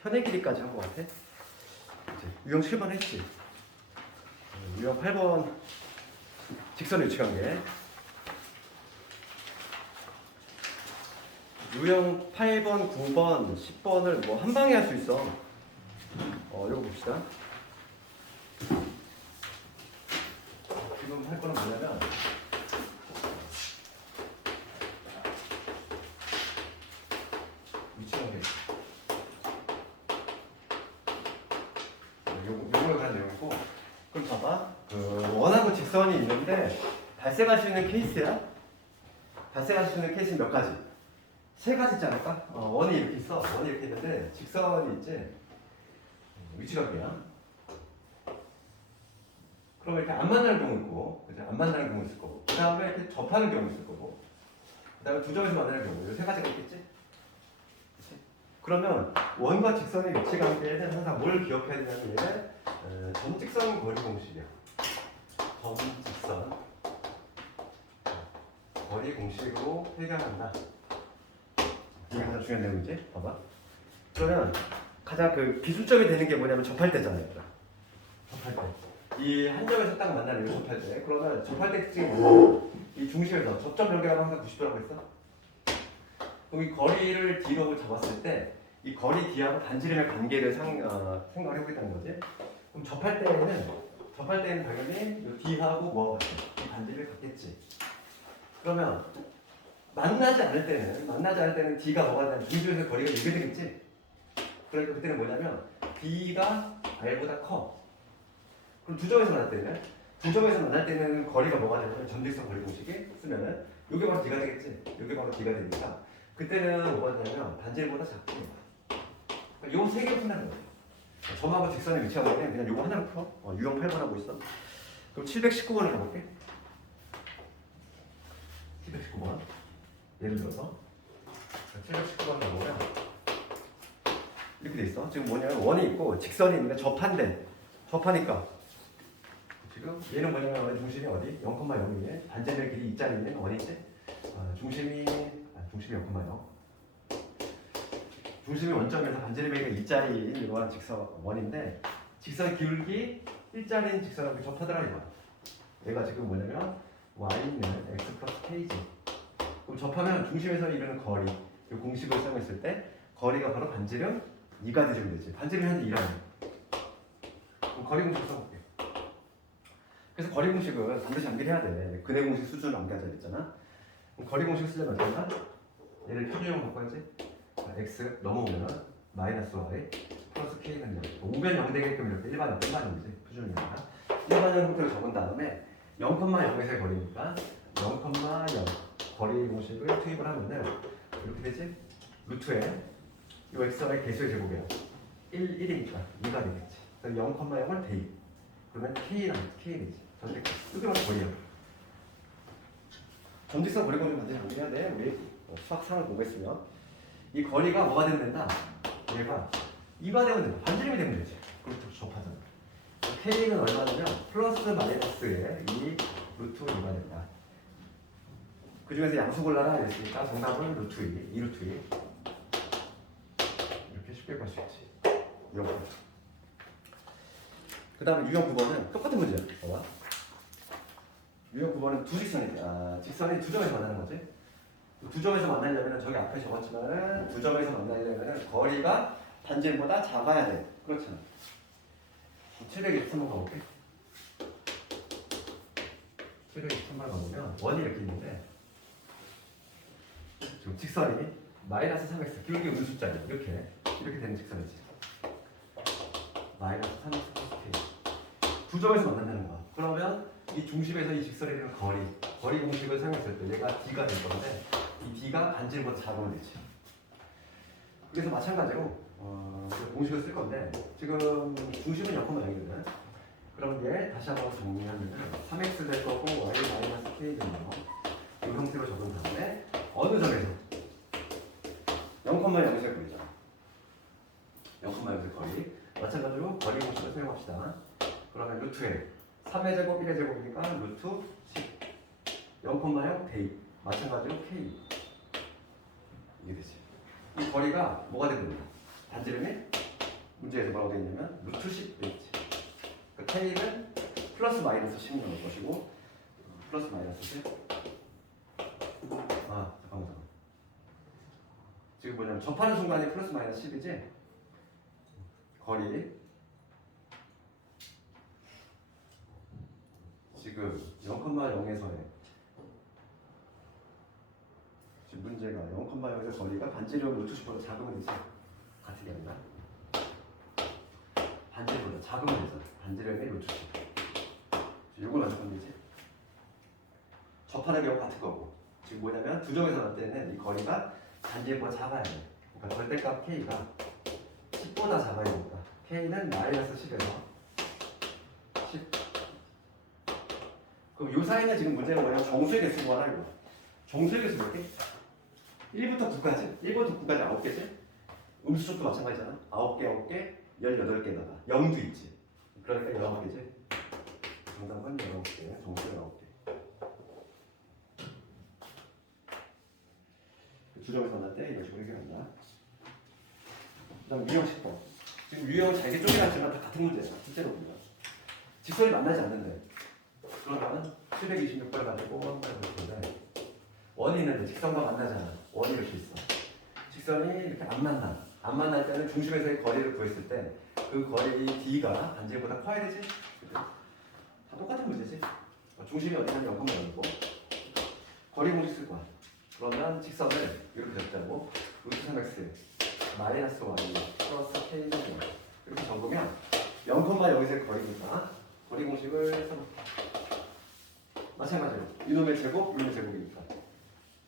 현의 길이까지 한 것 같아. 이제 유형 7번 했지. 유형 8번 직선 유치관계. 유형 8번, 9번, 10번을 뭐 한 방에 할 수 있어. 이거 봅시다. 지금 할 거는 뭐냐면 위치관계. 요거에 관한 내용이고. 그럼 봐봐. 원하고 직선이 있는데 발생할 수 있는 케이스야. 발생할 수 있는 케이스는 몇 가지? 세 가지지 않을까? 원이 이렇게 있어. 원이 이렇게 있는데 직선이 있지. 위치관계야. 그럼 이렇게 안 만나는 경우 있고, 그죠? 안 만나는 경우 있을 거고, 그 다음에 이렇게 접하는 경우 있을 거고, 그 다음에 두 점에서 만나는 경우, 이 세 가지가 있겠지? 그치? 그러면 원과 직선의 위치관계에는 항상 뭘 기억해야 되냐면 점직선 거리 공식이야. 점직선 거리 공식으로 해결한다. 이게 가장 중요한 내용이지? 봐봐. 그러면 가장 기준점이 되는 게 뭐냐면 접할 때잖아요. 접할 때. 이 한 점에서 딱 만나는 이 접할 때. 그러면 접할 때 특징이 뭐냐면 이 중심에서 접점 연결하면 항상 90도라고 했어. 그럼 이 거리를 D로 잡았을 때 이 거리 D하고 반지름의 관계를 생각을 해보겠다는 거지. 그럼 접할 때는 당연히 이 D하고 뭐가 같아? 이 반지름이 같겠지. 그러면 만나지 않을 때는 D가 뭐가 되냐면 중심에서 거리가 이렇게 되겠지. 그러니까 그때는 뭐냐면 D가 R보다 커. 그럼 두 점에서 만날 때는 거리가 뭐가 되냐면 점직선 거리 공식이 쓰면은 이게 바로 D가 되겠지. 이게 바로 D가 되니까 그때는 뭐가 되냐면 반지름보다 작게. 요 세 개 푼다는 거예요. 점하고 직선의 위치하고 그냥 요거 하나로 풀어. 유형 8번 하고 있어. 그럼 719번을 가볼게. 719번. 예를 들어서 719번 가보면 이렇게 돼 있어. 지금 뭐냐면 원이 있고 직선이 있는데 접하니까 지금 얘는 뭐냐면 원의 중심이 어디? 0,0에 반지름의 길이 2짜리 있는 원이지. 중심이 0,0. 중심이 원점에서 반지름의 길이 2짜리인 이러한 직선 원인데 직선 기울기 1짜리인 직선하고 접하더라 이거. 얘가 지금 뭐냐면 y는 x 플러스 k지. 그럼 접하면 중심에서 이루는 거리 이 공식을 사용했을 때 거리가 바로 반지름 2가 되면 되지. 반지름 현재 2라는. 그럼 거리 공식 써볼게. 그래서 거리 공식은 반드시 암기해야 돼. 근해 공식 수준을 암기하자 했잖아. 그럼 거리 공식 쓰려면 얼마나? 얘를 표준형 바꿔야지. x 넘어오면 마이너스 y 플러스 k는 0. 오면 0 되게끔 이렇게 일반형이지. 표준형이니까. 일반형 형태로 적은 다음에 0,0에서의 거리니까 0,0 거리 공식을 투입을 하면은 이렇게 되지? 루트에 이 xy 개수의 제곱이야. 1이니까 2가 되겠지. 그럼 0,0을 대입. 그러면 k되지. 이게 바로 거리야. 점직선 거리 공식 반드시 암기해야 돼. 우리 수학 3을 공부했으면 이 거리가 뭐가 되면 된다? 얘가 2가 되면 된다. 반지름이 되면 되지. 그렇죠. 접하잖아. k는 얼마냐면 플러스 마이너스에 2 루트 2가 된다. 그 중에서 양수 골라라 이랬으니까 정답은 루트 2, 2루트 2. 이렇게 쉽게 볼 수 있지. 유형. 그 다음에 유형 9번은 똑같은 문제야. 봐봐. 유형 9번은 두 직선이지. 직선이 두 점에서 만나는 거지. 두 점에서 만나려면 저기 앞에 적었지만 두 점에서 만나려면 거리가 반지름보다 작아야 돼. 그렇잖아. 723번 가볼게. 723번 가보면 원이 이렇게 있는데 지금 직선이 마이너스 3x 기울기 음수짜리 이렇게 되는 직선이지. 마이너스 3x k 두 점에서 만난다는 거야. 그러면 이 중심에서 이 직선에 있는 거리 공식을 사용했을 때 얘가 d가 될 건데 이 d가 반지름보다 작으면 되지. 그래서 마찬가지로 공식을 쓸 건데 지금 중심은 0,0이거든. 그럼 얘 다시 한번 정리하면 3x 될 거고 y 마이너스 k 되네요. 이 형태로 적은 다음에 어느 점에서 0,0에서의 거리죠. 0,0에서의 거리. 마찬가지로 거리 공식을 사용합시다. 그러면 루트에 3의 제곱 1의 제곱이니까 루트 10. 0,0 대입. 마찬가지로 k. 이게 되지. 이 거리가 뭐가 되는 거야? 반지름이 문제에서 뭐라고 되어 있냐면 루트 10 되어 있지. 그 K는 플러스 마이너스 10이 나올 것이고 플러스 마이너스 10. 잠깐만. 지금 뭐냐면 접하는 순간이 플러스 마이너스 10이지. 거리 지금 0,0에서의 지금 문제가 0,0에서 거리가 반지름 루트 10보다 작으면 되지. 같은 게 아니라 반지름보다 작으면 되잖아. 반지름의 루트 10. 이걸 완성하면 되지. 접하는 경우 같은 거고. 지금 뭐냐면 두 점에서 날 때는 이 거리가 반지름보다 작아야 돼. 그러니까 절대값 K가 10보다 작아야 되니까 K는 마이너스 10에서 10. 그럼 요 사이는 지금 문제는 뭐냐면 정수의 개수 구하라 이거. 정수의 개수 몇 개? 1부터 9까지. 1부터 9까지 9개지? 음수쪽도 마찬가지잖아. 9개, 9개, 18개다가 0도 있지. 그러니까 19개지. 정답은 19개, 정수가 19개. 주점에서 만날 때 이런 식으로 해결한다. 그 다음 유형 10번. 지금 유형은 잘게 쪼개놨지만 다 같은 문제야. 실제로 보면. 직선이 만나지 않는데. 그러면 726발 가지고 한 발 볼텐데 원이 있는데 직선과 만나잖아. 원이 이렇게 있어. 직선이 이렇게 안 만나. 안 만날 때는 중심에서의 거리를 구했을 때 그 거리 D가 반지름보다 커야 되지? 다 똑같은 문제지. 중심이 어디냐면 0,0이고 거리 공식 쓸 거야. 그러면 직선을 이렇게 적자고 루트 3x 마이너스 y 플러스 k는 0 이렇게 적으면 0,0에서의 거리니까 거리 공식을 써볼게. 마찬가지로 이놈의 제곱, 이놈의 제곱이니까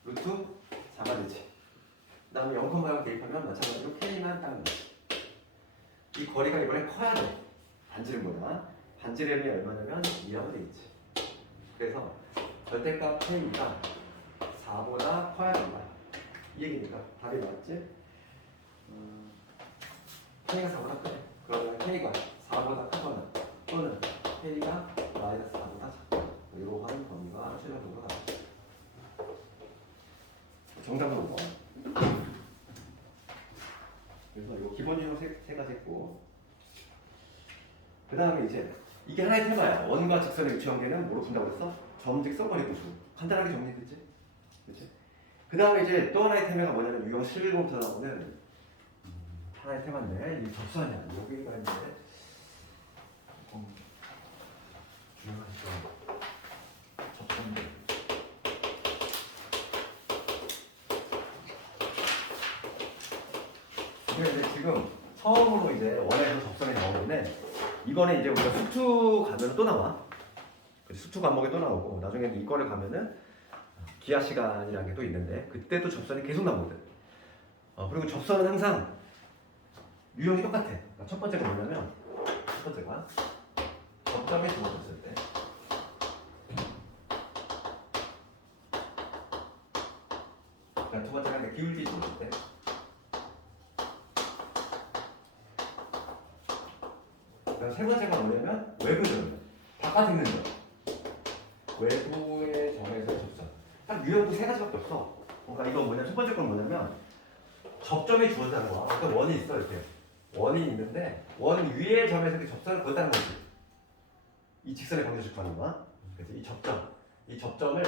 루트 4가 되지. 그 다음에 0,0을 대입하면 마찬가지로 K만 딱 나와. 이 거리가 이번에 커야 돼. 반지름보다. 반지름이 얼마냐면 2라고 돼 있지. 그래서 절대값 K가 4보다 커야 된다. 이 얘기니까 답이 나왔지? K가 4보다 크네. 그러면 K가 4보다 크거나 또는 K가 마이너스 4보다 작거나 이러한 범위가 최종적으로 나왔죠. 정답은 5번. 그래서 이 기본 유형 세 가지 했고 그 다음에 이제 이게 하나의 테마야. 원과 직선의 위치 관계는 뭐로 푼다고 했어? 점직선 거리 구수. 간단하게 정리했지? 그치? 그 다음에 이제 또 하나의 테마가 뭐냐면 유형 11번부터 나오는 하나의 테마인데 이 접선이야. 여기가 이제 중요하죠. 접선들. 이게 이제 지금 처음으로 이제 원에서 접선이 나오는데 이거는 이제 우리가 수투 가면 또 나와. 수투 과목에 또 나오고 나중에 이과를 가면은 기하 시간이라는 게 또 있는데 그때도 접선이 계속 나오거든. 그리고 접선은 항상 유형이 똑같아. 그러니까 첫 번째가 뭐냐면 첫 번째가 접점이 주어졌을 때 그러니까 두 번째가 기울기 주어질 때 그다음 세 번째가 뭐냐면 외부 점 바깥에 있는 점 외부의 점에서의 접선 딱 유형도 세 가지밖에 없어. 그러니까 이거 뭐냐 첫 번째 건 뭐냐면 접점이 주어진다는 거야. 그러니까 원이 있어 이렇게 원이 있는데 원 위의 점에서 이렇게 접선을 그었다는 거지. 이 직선의 관계식 하는 거야. 그래서 이 접점을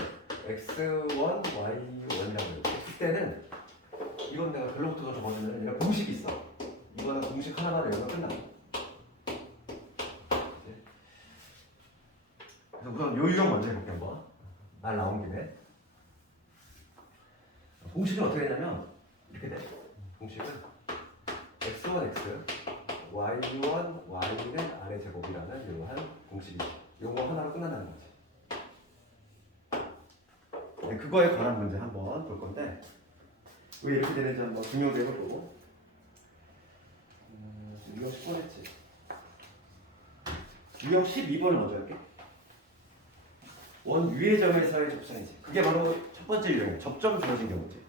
x1, y1이라고 해요. 그때는 이건 내가 별로부터 적어주면 이런 공식이 있어. 이거는 공식 하나만 외우면 끝나. 그래서 우선 요 유형 먼저 해볼게 한번. 말 나온 김에. 공식은 어떻게 되냐면 이렇게 돼. 공식은 x1, x, y1, y는 아래 제곱이라는 이러한 공식이지. 요거 하나로 끝난다는 거지. 네, 그거에 관한 문제 한번 볼 건데 왜 이렇게 되는지 한번 증명도 해보고 유형 10번 했지. 유형 12번을 먼저 할게. 원 위의 점에서의 접선이지. 그게 바로 첫 번째 유형이야. 접점 주어진 경우지.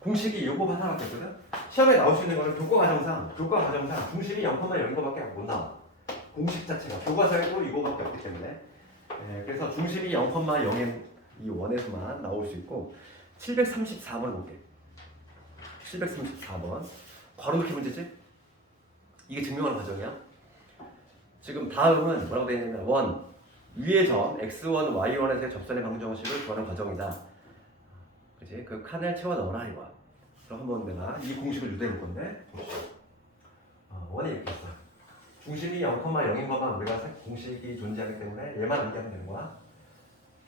공식이 요거 하나밖에 없거든. 시험에 나올 수 있는 거는 교과 과정상 중심이 0,0인 거밖에 못 나와. 공식 자체가 교과서에도 이거밖에 없기 때문에 그래서 중심이 0,0인 이 원에서만 나올 수 있고 734번 볼게. 734번 괄호 넣기 문제지? 이게 증명하는 과정이야. 지금 다음은 뭐라고 되어 있냐면 원 위의 점 x1, y1에서의 접선의 방정식을 구하는 과정이다. 그치? 그 칸을 채워 넣어라 이거야. 그럼 한번 내가 이 공식을 유도해 볼 건데 원이 이렇게 있어. 중심이 0,0인 것만 우리가 공식이 존재하기 때문에 얘만 암기하면 되는 거야.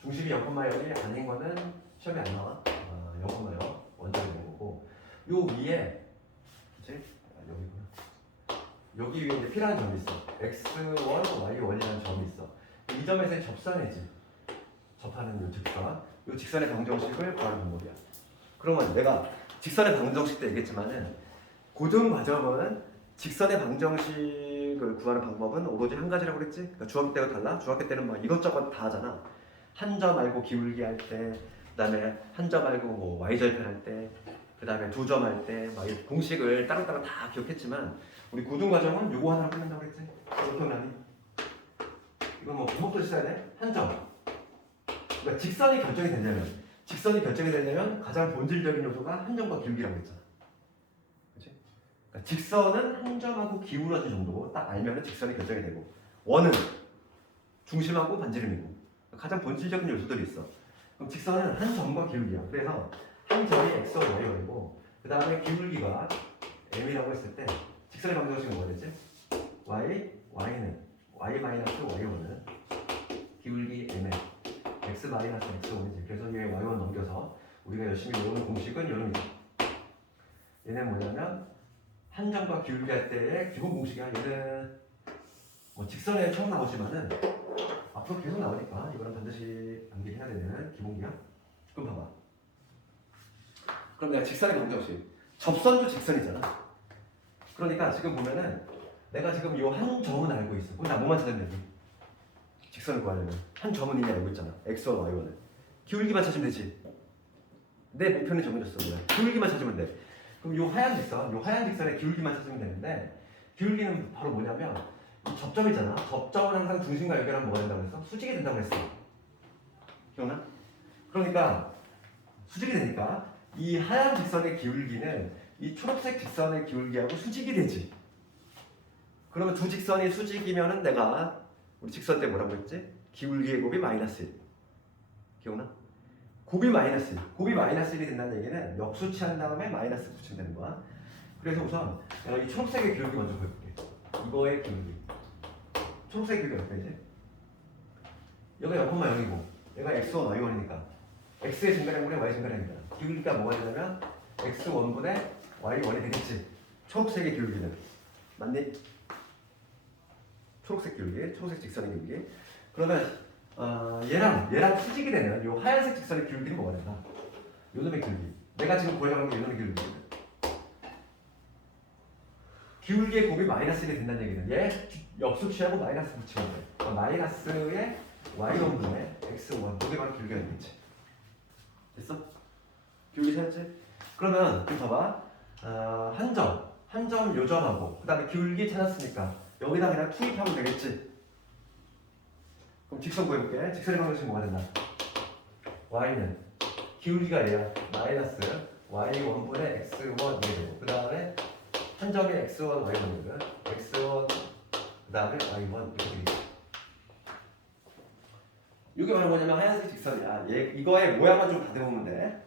중심이 0,0이 아닌 거는 시험에 안 나와. 0,0 원점이 되는 거고 요 위에 그치? 여기구나. 여기 위에 이제 P라는 점이 있어. x1, y1이라는 점이 있어. 이 점에서의 접선이지. 접하는 이 직선. 이 직선의 방정식을 구하는 방법이야. 그러면 내가 직선의 방정식 때 얘기했지만은 고등 과정은 직선의 방정식을 구하는 방법은 오로지 한 가지라고 그랬지? 그러니까 중학교 때가 달라? 중학교 때는 막 이것저것 다 하잖아. 한 점 알고 기울기 할 때, 그 다음에 한 점 알고 뭐 y절편 할 때, 그 다음에 두 점 할 때, 막 이 공식을 따로따로 다 기억했지만 우리 고등 과정은 요거 하나로 끝낸다고 그랬지? 기억나니? 이건 뭐 부목도 써야 돼? 한 점. 그러니까 직선이 결정이 되려면 가장 본질적인 요소가 한 점과 기울기라고 했잖아. 그렇지? 그러니까 직선은 한 점하고 기울어진 정도 딱 알면은 직선이 결정이 되고 원은 중심하고 반지름이고 가장 본질적인 요소들이 있어. 그럼 직선은 한 점과 기울기야. 그래서 한 점이 x와 y이고 그 다음에 기울기가 m이라고 했을 때 직선의 방정식은 뭐가 되지? y는 y-y1은 기울기 m에 x-x1이지. 그래서 얘 y1 넘겨서 우리가 열심히 외우는 공식은 이놈이죠. 얘는 뭐냐면 한 점과 기울기 할 때의 기본 공식이야. 얘는 뭐 직선에 처음 나오지만은 앞으로 계속 나오니까 이거는 반드시 암기해야 되는 기본기야. 그럼 봐봐. 그럼 내가 직선의 방정식 접선도 직선이잖아. 그러니까 지금 보면은 내가 지금 이 한 점은 알고 있어. 그럼 나 뭐만 찾으면 되지? 직선을 구하려면 한 점은 이미 알고 있잖아. x와 y는 기울기만 찾으면 되지. 내 목표는 정해졌어. 뭐야? 기울기만 찾으면 돼. 그럼 요 하얀 직선의 기울기만 찾으면 되는데 기울기는 바로 뭐냐면 이 접점이잖아. 접점은 항상 중심과 연결하면 뭐가 된다고 했어? 수직이 된다고 했어. 기억나? 그러니까 수직이 되니까 이 하얀 직선의 기울기는 이 초록색 직선의 기울기하고 수직이 되지. 그러면 두 직선이 수직이면은 내가 우리 직선 때 뭐라고 했지? 기울기의 곱이 마이너스 1. 기억나? 곱이 마이너스 1. 곱이 마이너스 1이 된다는 얘기는 역수치한 다음에 마이너스 붙이면 되는 거야. 그래서 우선 내가 이 초록색의 기울기 먼저 보여볼게. 이거의 기울기. 초록색 기울기 어떻게 되지? 여기가 0,0이고 얘가 x1, y1이니까 x의 증가량분의 y 증가량이잖아. 기울기가 뭐가 되냐면 x1분의 y1이 되겠지. 초록색의 기울기는. 맞니? 초록색 기울기, 초록색 직선의 기울기. 그러면 얘랑 수직이 되는 요 하얀색 직선의 기울기는 뭐가 된다? 요놈의 기울기. 내가 지금 구하려고 하는 게 요놈의 기울기거든. 기울기의 곱이 마이너스 1이 된다는 얘기는 얘 역수치하고 마이너스 붙이면 돼. 그러니까 마이너스의 y1분의 x1. 이게 바로 기울기가 되겠지. 됐어? 기울기 찾았지? 그러면 지금 봐봐. 한 점 요점하고 그 다음에 기울기 찾았으니까 여기다 그냥 투입하면 되겠지. 그럼 직선 구해볼게. 직선의 방정식 뭐가 된다? y는 기울기가 얘야. 마이너스 y1분의 x1 이게 되고 그 다음에 한 점이 x1, y1이거든. x1 그 다음에 y1 이렇게 되겠지. 이게 바로 뭐냐면 하얀색 직선이야. 이거의 모양만 좀 다듬으면 돼.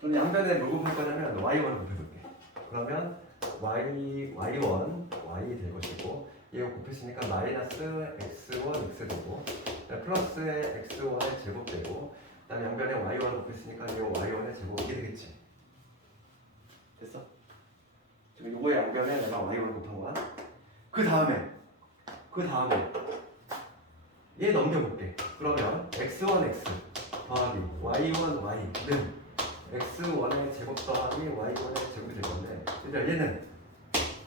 그럼 양변에 뭘 곱할 거냐면 y1을 곱해볼게. 그러면 y1 y 될 것이고 얘가 곱했으니까 마이너스 x1 x 되고 플러스의 x1의 제곱 되고 그 다음에 양변에 y1 곱했으니까 이 y1의 제곱 이게 되겠지. 됐어? 지금 요거의 양변에 내가 y1을 곱한 거야. 그 다음에 얘 넘겨볼게. 그러면 x1 x 더하기 y1 y는 x1의 제곱 더하기 y1의 제곱이 될 건데 일단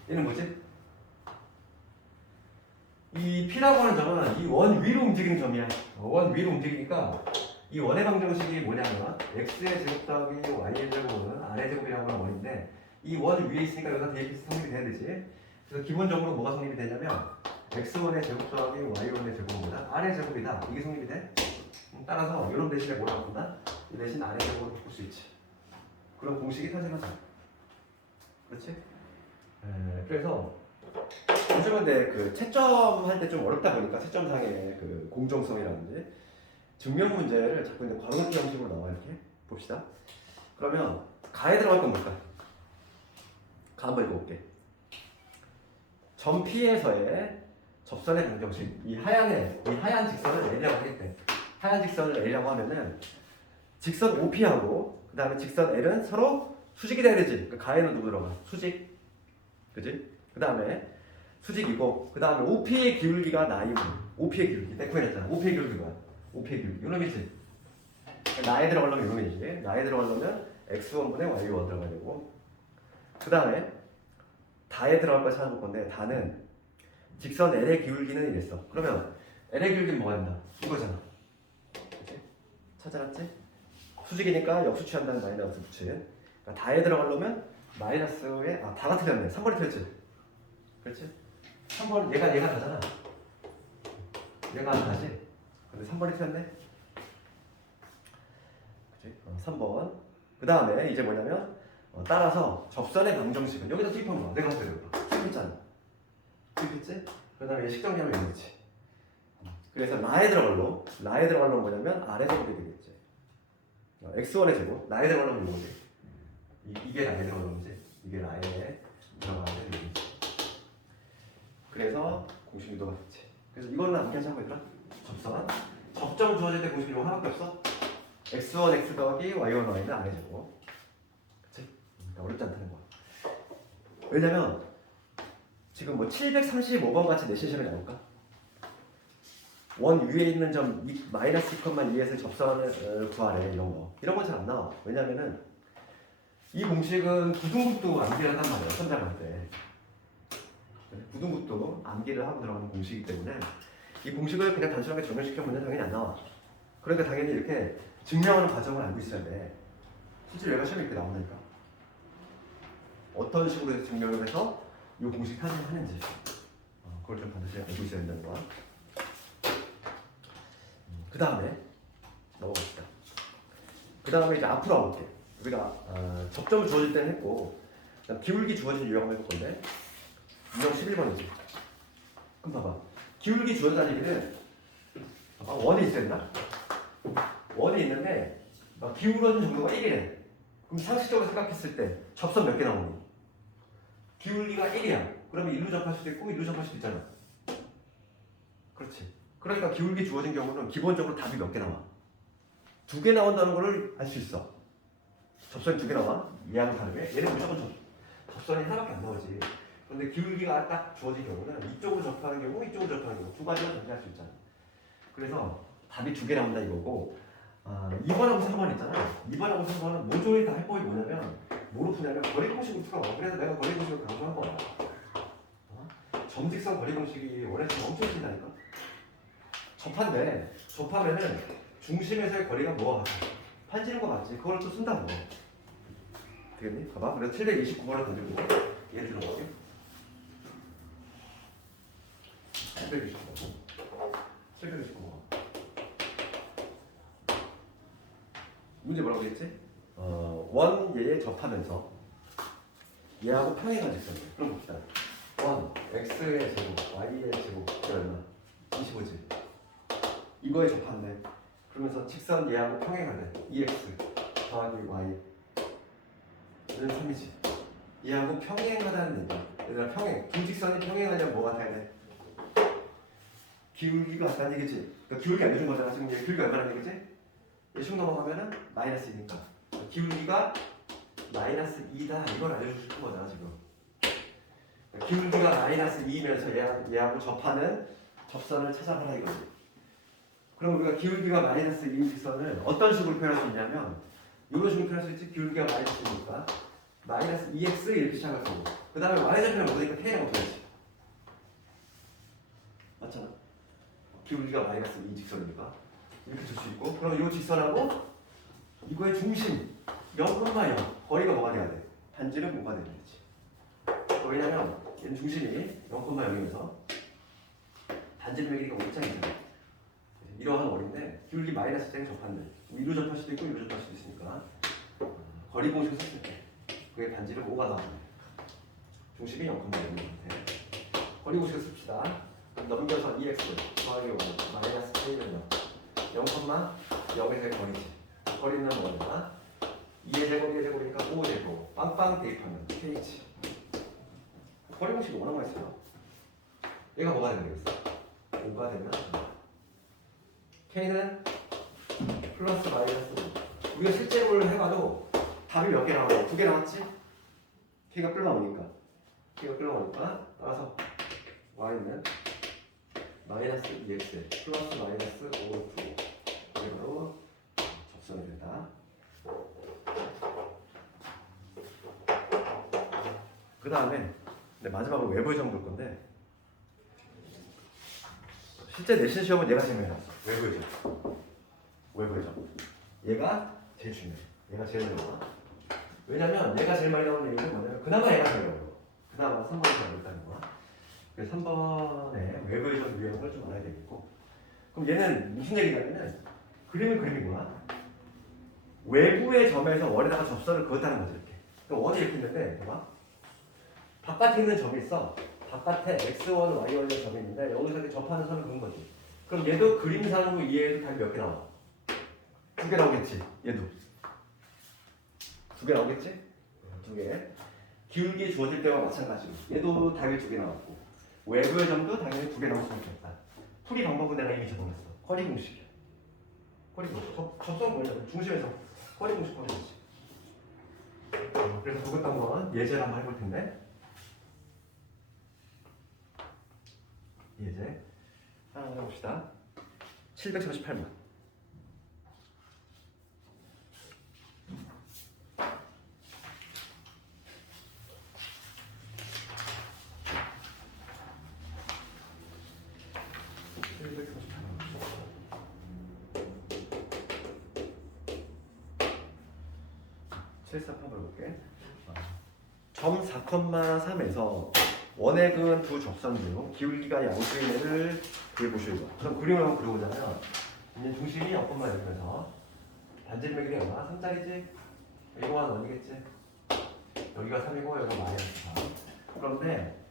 얘는 뭐지? 이 P라고 하는 점은 이 원 위로 움직이는 점이야. 원 위로 움직이니까 이 원의 방정식이 뭐냐면 x의 제곱 더하기 y의 제곱은 r의 제곱이라고 하는 원인데 이 원 위에 있으니까 여기다 대입해서 성립이 돼야 되지. 그래서 기본적으로 뭐가 성립이 되냐면 x1의 제곱 더하기 y1의 제곱보다 r의 제곱이다. 이게 성립이 돼. 따라서 이런 대신에 뭐라고 바꾼다? 이 대신 r의 제곱으로 바꿀 수 있지. 그런 공식이 탄생하죠. 그렇지? 그래서 요즘은 근데 그 채점 할 때 좀 어렵다 보니까 채점상의 그 공정성이라든지 증명 문제를 자꾸 이제 괄호기 형식으로 나와 이렇게 봅시다. 그러면 가에 들어갈 건 뭘까? 가 한번 읽어볼게. 점 P에서의 접선의 방정식 이 하얀 직선을 L이라고 하겠대. 하얀 직선을 L이라고 하면은 직선 OP하고 그 다음에 직선 L은 서로 수직이 돼야 되지. 그 가에는 누구 들어가? 수직. 그지? 그 다음에 수직이고 그 다음에 OP의 기울기가 나이고 OP의 기울기 내가 구해냈잖아. OP의 기울기 뭐야? OP의 기울기 이놈이지. 나에 들어가려면 이놈이지. 나에 들어가려면 x1분의 y1 들어가야 되고 그 다음에 다에 들어갈 걸 찾아볼 건데 다는 직선 L의 기울기는 이랬어. 그러면 L의 기울기는 뭐가 된다? 이거잖아. 그치? 찾아놨지? 수직이니까 역수 취한다는 마이너스 붙인. 그러니까 다에 들어가려면 마이너스에 다가 틀렸네. 3번이 틀렸지? 그렇지? 3번 얘가 다잖아. 얘가 다지? 근데 3번이 틀렸네? 그치? 3번 그 다음에 이제 뭐냐면 따라서 접선의 방정식은 여기다 투입하면 뭐? 내가 할때 투입했잖아. 투입했지? 그 다음에 얘 식정리하면 여기지. 그래서 라에 들어갈로 뭐냐면 아래 제곱이 되겠지. x1의 제곱 라에 들어가려면 이거지. 이게 라에 들어가는지 이게 라에 들어가야 되는 거지. 그래서 공식 유도가 됐지. 그래서 이거는 암기 하자고 얘들아. 접선 접점 주어질 때 공식 이거 하나밖에 없어. x1 x 더하기 y1 y는 아래 제곱. 그치? 그러니까 어렵지 않다는 거야. 왜냐면 지금 뭐 735번 같이 내신 시험에 나올까? 원 위에 있는 점 마이너스 2,2에서 접선을 구하래 이런 건 잘 안 나와. 왜냐면은 이 공식은 구등급도 암기를 한단 말이야. 선장할 때 구등급도 암기를 하고 들어가는 공식이기 때문에 이 공식을 그냥 단순하게 적용시켜보면 당연히 안 나와. 그러니까 당연히 이렇게 증명하는 과정을 알고 있어야 돼. 실제로 얘가 시험에 이렇게 나온다니까. 어떤 식으로 해서 증명을 해서 이 공식 탄생하는지 그걸 좀 반드시 알고 있어야 된다는 거야. 그 다음에 넘어갑시다. 그 다음에 이제 앞으로 와볼게. 우리가 접점을 주어질 때는 했고 기울기 주어진 유형 한번 해볼 건데 유형 11번이지. 그럼 봐봐. 기울기 주어진다는 얘기는 원이 있어야 된다. 원이 있는데 기울어진 정도가 1이래. 그럼 상식적으로 생각했을 때 접선 몇 개 나오니? 기울기가 1이야. 그러면 1로 접할 수도 있고 1로 접할 수도 있잖아. 그렇지. 그러니까 기울기 주어진 경우는 기본적으로 답이 몇 개 나와? 2개 나온다는 거를 알 수 있어. 접선이 2개 나와. 얘하고 다르게. 얘는 무조건 접선이 하나밖에 안 나오지. 그런데 기울기가 딱 주어진 경우는 이쪽으로 접하는 경우, 이쪽으로 접하는 경우 두 가지만 존재할 수 있잖아. 그래서 답이 2개 나온다 이거고 2번하고 3번 있잖아. 2번하고 3번은 모조리 다 해법이 뭐냐면 뭐로 푸냐면 거리 공식으로 풀어. 그래서 내가 거리 공식을 강조한 거야. 점직선 거리 공식이 원래는 엄청 길다니까. 접하면은 중심에서의 거리가 뭐가 같아? 판지는 거 맞지? 그걸 또 쓴다고. 되겠니? 봐봐. 그래서 729번을 던지고 얘를 들어볼게. 729번. 문제 뭐라고 했지? 원 얘에 접하면서 얘하고 평행한 직선이야. 그럼 봅시다. 원 x의 제곱, y의 제곱 얼마? 25지. 이거에 접한대. 그러면서 직선 얘하고 평행하대. 2x 더하기 y는 3이지. 얘하고 평행하다는 얘기야. 얘들아 평행. 두 직선이 평행하려면 뭐가 돼야 돼? 기울기가 같다는 얘기지. 그러니까 기울기 알려준 거잖아. 지금 얘 기울기 얼마라는 얘기지? 예식 넘어가면은 마이너스 2니까 기울기가 마이너스 2다 이걸 알려주는 거잖아 지금. 기울기가 마이너스 2이면서 얘하고 접하는 접선을 찾아봐라 이거지. 그럼 우리가 기울기가 마이너스 2인 직선을 어떤 식으로 표현할 수 있냐면 이런 식으로 표현할 수 있지. 기울기가 마이너스니까 마이너스 2x 이렇게 시작할 거고 그 다음에 y절편을 못하니까 k라고 표현하지. 맞잖아. 기울기가 마이너스 2 직선이니까 이렇게 줄 수 있고 그럼 이 직선하고 이거의 중심 0,0 거리가 뭐가 돼야 돼? 반지는 뭐가 되는 거지? 왜냐면 얘는 중심이 0,0이면서 반지름의 길이가 5장이잖아. 이러한 거리인데 기울기 마이너스 땡 접한대. 위로 접할 수도 있고 위로 접할 수도 있으니까 거리 공식을 썼을 때 그게 반지름 5가 나오네. 중심이 0,0인 것 같아. 거리 공식을 씁시다. 넘겨서 2x 더하기 5 마이너스 k는 0, 0에서의 거리지. 거리는 뭐냐? 2의 제곱, 2의 제곱이니까 5제곱. 빵빵 대입하면 k지. 거리 공식이 워낙 많이 써요. 얘가 뭐가 되는 거겠어? 5가 되면 k는 플러스 마이너스 5. 우리가 실제로 해봐도 답이 몇 개 나와요? 2개 나왔지? k가 끌어오니까 따라서 y는 마이너스 2x 플러스 마이너스 5 두고 이거로 접선이 된다. 그 다음에 마지막으로 외부의 점 볼 건데 실제 내신 시험은 얘가 제일 많이 나왔어. 외부의 점. 얘가 제일 중요해. 얘가 제일 많이 나와. 왜냐면 얘가 제일 많이 나오는 이유는 뭐냐면 그나마 얘가 제일 어려워. 그나마 3번이 잘 어렵다는 거야. 그래서 3번에 외부의 점 유형을 좀 알아야 되겠고, 그럼 얘는 무슨 얘기냐면은 그림은 그림이구나. 외부의 점에서 원에다가 접선을 그었다는 거죠. 이렇게. 그러니까 원이 이렇게 있는데 봐봐. 바깥에 있는 점이 있어. 바깥에 x1, y1의 점이 있는데 여기서 이렇게 접하는 선을 그은 거지. 그럼 얘도 그림상으로 이해해도 답이 몇 개 나와? 2개 나오겠지. 얘도 2개 나오겠지? 2개. 기울기 주어질 때와 마찬가지로 얘도 답이 2개 나왔고 외부의 점도 당연히 2개 나올 수밖에 없다. 풀이 방법은 내가 이미 적어놨어. 커리 공식이야. 커리 공식. 접선 뭐냐면 중심에서 커리 공식 커리 공식. 그래서 그것도 한번 예제를 한번 해볼 텐데, 예제 하나 해봅시다. 738번. 볼게. 점 4,3에서 원의 그은 두 접선 중 기울기가 양수인 애를 그려보시고, 그럼 그림을 한번 그려보자면 이제 중심이 어떤만 이러면서 반지름의 길이 얼마? 3짜리지? 이거가 원이겠지? 여기가 3이고 여기가 마이너스 3. 그런데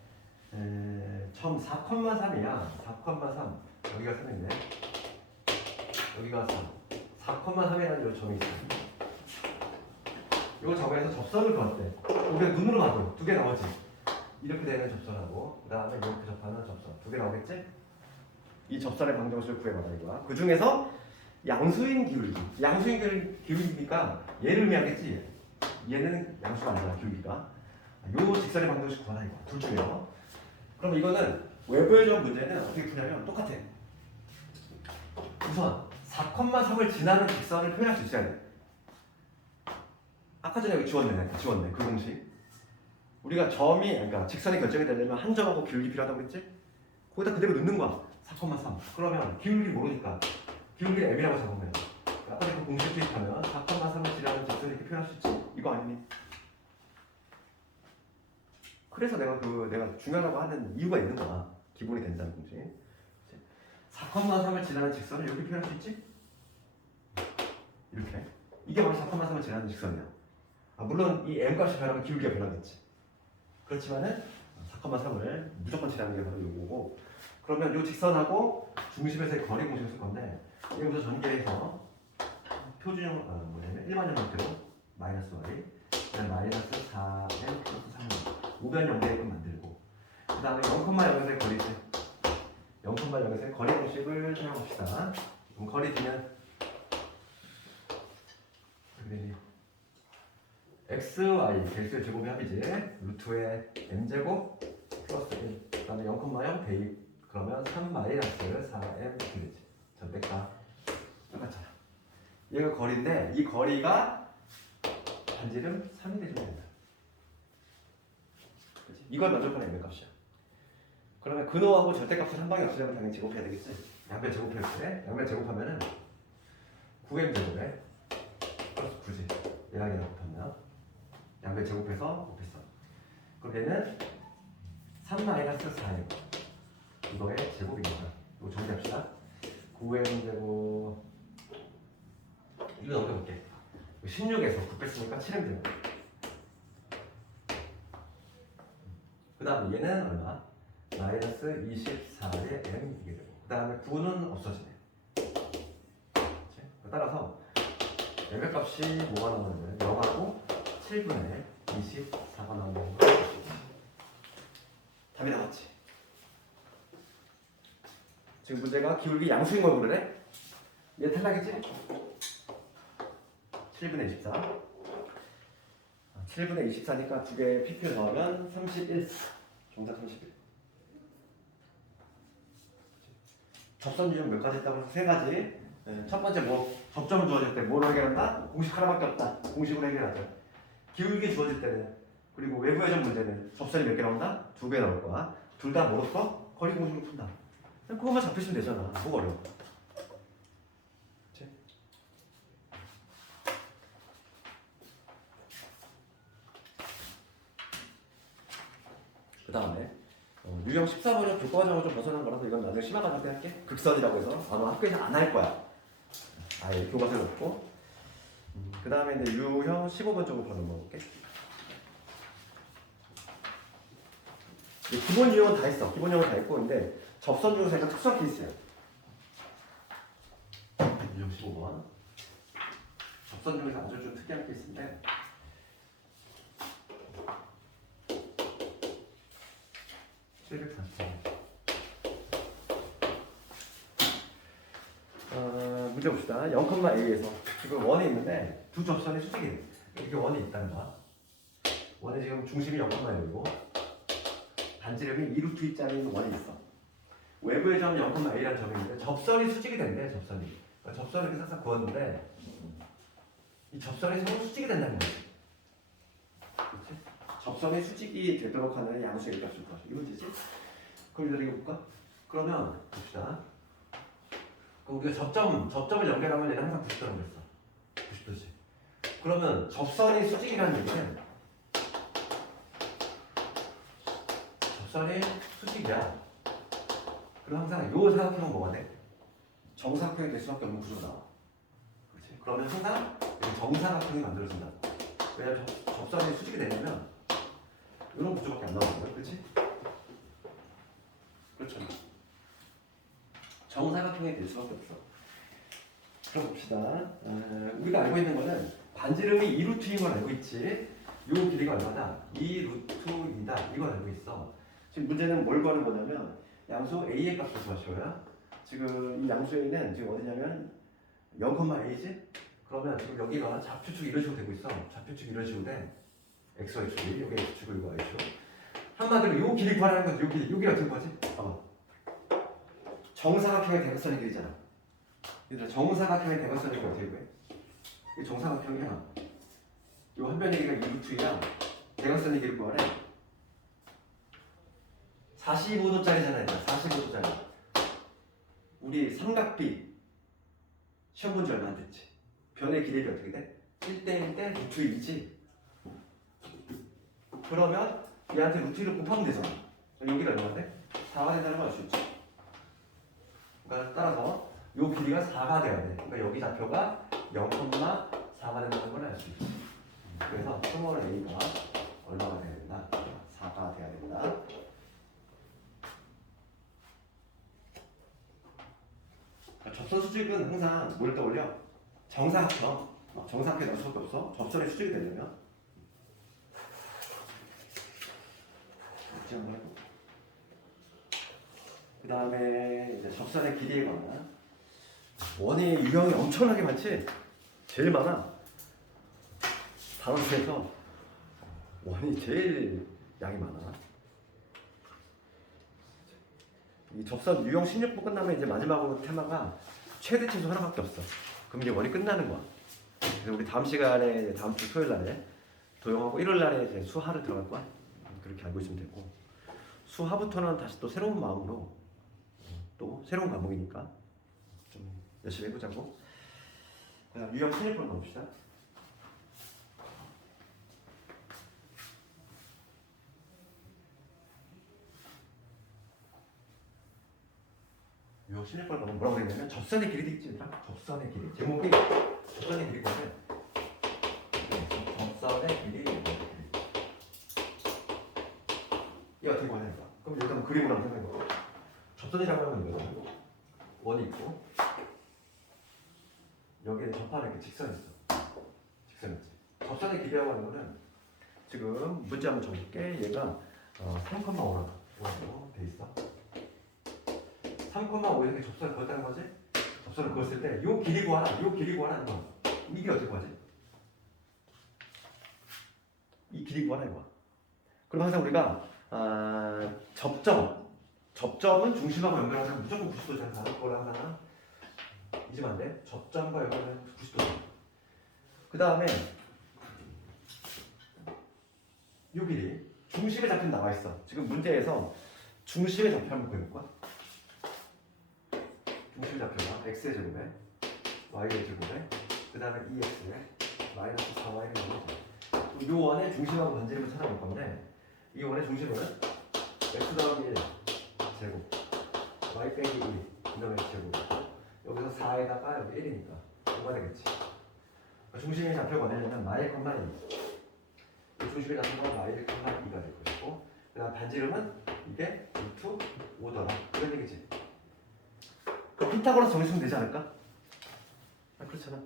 점 4,3이야. 4,3 여기가 3이네. 여기가 3. 4,3이라는 이 점이 있어. 이 점에서 접선을 그었대. 우리가 눈으로 봐도 2개 나오지. 이렇게 되는 접선하고 그 다음에 이렇게 접하는 접선 2개 나오겠지? 이 접선의 방정식을 구해봐라 이거야. 그 중에서 양수인 기울기. 양수인 기울기니까 얘를 의미하겠지. 얘는 양수가 아니야 기울기가. 요 직선의 방정식 구하라 이거. 둘 중에요. 그럼 이거는 외부의 점 문제는 어떻게 푸냐면 똑같아. 우선 4,3을 지나는 직선을 표현할 수 있어야 돼. 아까 전에 여기 지웠네 그 공식. 우리가 점이, 그러니까 직선이 결정이 되려면 한 점하고 기울기 필요하다고 그랬지? 거기다 그대로 넣는 거야. 4,3. 그러면 기울기 모르니까 기울기를 m이라고 잡으면 아까 그 공식 투입하면 4,3을 지나는 직선을 이렇게 표현할 수 있지? 이거 아니니? 그래서 내가 중요하다고 하는 이유가 있는 거야. 기본이 된다는 공식. 4,3을 지나는 직선을 이렇게 표현할 수 있지? 이렇게. 이게 바로 4,3을 지나는 직선이야. 물론 이 m값이 변하면 기울기가 변하겠지. 그렇지만은 4,3을 무조건 지나는 게 바로 이거고, 그러면 이 직선하고 중심에서의 거리 공식을 쓸 건데, 여기서 전개해서 표준형 뭐냐면 일반형 형태로 마이너스 y, 그다음에 마이너스 4m 플러스 3 우변 연계끔 만들고, 그 다음에 0,0에서의 거리지. 0,0에서의 거리 공식을 사용합시다. 그럼 거리 D는 x, y, 개수의 제곱의 합이지. 루트의 m제곱 플러스 1. 그 다음에 0,0 대입. 그러면 3 마이너스 4m 되지. 전백다. 똑같잖아. 얘가 거리인데 이 거리가 반지름 3이 되면 된다. 그치? 이걸 만족하는 m 값이야. 그러면 근호하고 절대값을 한 방에 없애려면 당연히 제곱해야 되겠지. 양변 제곱할 때 양변 제곱하면은 9m 제곱에 플러스 9지. 얘랑 얘랑 곱하면 양변 제곱해서 곱했어. 그럼 얘는 3 마이너스 4예요. 이거의 제곱이겠죠. 이거 정리합시다. 9m 제곱 이거 넘겨볼게. 16에서 9 뺐으니까 7m 제곱. 그 다음 얘는 얼마? 마이너스 24의 m이 되게 되고 그 다음에 9는 없어지네. 그치? 따라서 m의 값이 뭐가 나오냐면 0하고 7분의 24가 나오는 거. 답이 나왔지. 지금 문제가 기울기 양수인 걸 그러네? 얘 탈락이지? 7분의 24 7분의 24니까 두 개 PP를 더하면 31 정답 31. 접선 유형 몇 가지 있다고 해서 세 가지. 첫 번째 뭐 접점을 주어질 때 뭐로 해결한다? 공식 하나밖에 없다. 공식으로 해결하죠. 기울기 주어질 때는 그리고 외부 회전 문제는 접선이 몇 개 나온다? 두 개 나올 거야. 둘 다 뭐로써? 거리 공식으로 푼다. 그거만 잡히시면 되잖아. 뭐가 어려워? 그 다음에 유형 14번은 교과과정을 좀 벗어난 거라서 이건 나중에 심화과정 때 할게. 극선이라고 해서 아마 학교에서 안 할 거야. 아예 교과서에 없고. 그 다음에 이제 유형 15번 쪽으로 바로 넘어갈게. 기본 유형은 다 있어. 기본 유형은 다 있고 근데 접선 중에서 약간 특수한 케이스야. 유형 15번. 접선 중에서 아주 좀 특이한 케이스인데 문제 봅시다. 0,a에서 지금 원이 있는데 두 접선의 수직이 이렇게 원이 있다는 거야. 원의 지금 중심이 0,a이고 반지름이 2루트 2짜리인 원이 있어. 외부의 점 0,a라는 점이 있는데 접선이 수직이 된대. 접선이. 그러니까 접선을 이렇게 싹싹 그었는데 이 접선이 서로 수직이 된다는 거지. 그렇지? 접선이 수직이 되도록 하는 양수의 값을 구하죠. 이거 되지? 그럼 이대로 볼까? 그러면 봅시다. 우리가 접점을 연결하면 얘는 항상 90도라고 했어. 90도지. 그러면 접선이 수직이라는 얘기는 접선이 수직이야. 그럼 항상 요 사각형은 뭐가 돼? 정사각형이 될 수밖에 없는 구조가 나와. 그렇지? 그러면 항상 정사각형이 만들어진다. 왜냐면 접선이 수직이 되려면 이런 구조밖에 안 나오는 거야. 그렇지? 그렇죠. 정사각형이 될 수밖에 없어. 그럼 봅시다. 우리가 알고 있는 거는 반지름이 2루트인 걸 알고 있지. 요 길이가 얼마다? 2루트2다. 이걸 알고 있어. 지금 문제는 뭘 구하는 거냐면 양수 a의 값을 구하셔야. 지금 이 양수 a는 지금 어디냐면 0,a지? 그러면 지금 여기가 좌표축 이런 식으로 되고 있어. 좌표축 이런 식으로 돼. x, y축이. 여기 x축이고 이거 y축. 한마디로 요 길이 구하라는 거지. 요 길이. 여기 어떻게 구하지? 정사각형의 대각선의 길이잖아. 얘들아, 정사각형의 대각선의 길이 어떻게 구해? 이 정사각형이야. 요 한 변의 길이가 2루트이랑 대각선의 길이를 구하래. 45도짜리잖아. 45도짜리. 우리 삼각비 시험 본 지 얼마 안 됐지? 변의 길이가 어떻게 돼? 1대1 대 루트 2지. 그러면 얘한테 루트 1을 곱하면 되잖아. 여기가 얼마나 돼? 4가 된다는 걸 알 수 있지. 그러니까 따라서 요 길이가 4가 돼야 돼. 그러니까 여기 좌표가 0,4가 된다는 걸 알 수 있지. 그래서 스몰 a가 얼마가 돼야 된다? 4가 돼야 된다. 접선 수직은 항상 뭘 떠올려? 정사각형. 정사각형이 나올 수밖에 없어. 접선의 수직이 되려면. 이렇게 한번 해보고. 그 다음에 이제 접선의 길이에 관한 원의 유형이 엄청나게 많지? 제일 많아. 단원수에서 원이 제일 양이 많아. 이 접선 유형 16부 끝나면 이제 마지막으로 테마가 최대 치수 하나밖에 없어. 그럼 이제 원이 끝나는 거야. 그래서 우리 다음 시간에 다음 주 토요일 날에 도형하고 일요일 날에 이제 수하를 들어갈 거야. 그렇게 알고 있으면 되고 수하부터는 다시 또 새로운 마음으로 또 새로운 과목이니까 좀 열심히 해보자고. 그다음 유형 16번 가봅시다. 유형 16번 가면 뭐라고 그랬냐면 접선의 길이도 있지. 접선의 길이. 제목이 접선의 길이거든. 접선의 길이. 이거 어떻게 구하냐 이거. 그럼 여기다 그림으로 한번 생각해볼게요. 접선이라고 하면 이거죠. 원이 있고 여기에 접하는 이렇게 직선이 있어. 직선이 있지. 접선의 길이라고 하는 거는 지금 문제 한번 적을게. 얘가 3,5로 돼 있어. 3,5 이렇게 접선을 그었다는 거지? 접선을 그었을 때 요 길이 구하라, 요 길이 구하라는 거야. 이게 어떻게 구하지? 이 길이 구하라 이거야. 그럼 항상 우리가 접점은 중심하고 연결하면 무조건 90도잖아. 그걸 항상 잊으면 안 돼. 접점과 연결하면 90도. 그 다음에 이 길이 중심의 좌표는 나와 있어. 지금 문제에서 중심의 좌표 한번 구해볼까? 중심의 좌표가 x의 제곱에 y의 제곱에 그 다음에 2x에 마이너스 4y를 넣어줘. 이 원의 중심하고 반지름을 찾아볼 건데 이 원의 중심은 x 더하기 1 제곱 y 빼기 2 그다음에 제곱 여기서 4에다가 여기 1이니까 뭐가 되겠지? 중심의 좌표를 구하려면 마이 콤마 2 중심의 좌표가 마이 콤마 2가 될 것이고 그 다음 반지름은 이게 루트 5더라 그런 얘기지. 그럼 피타고라스 정리하면 되지 않을까? 그렇잖아.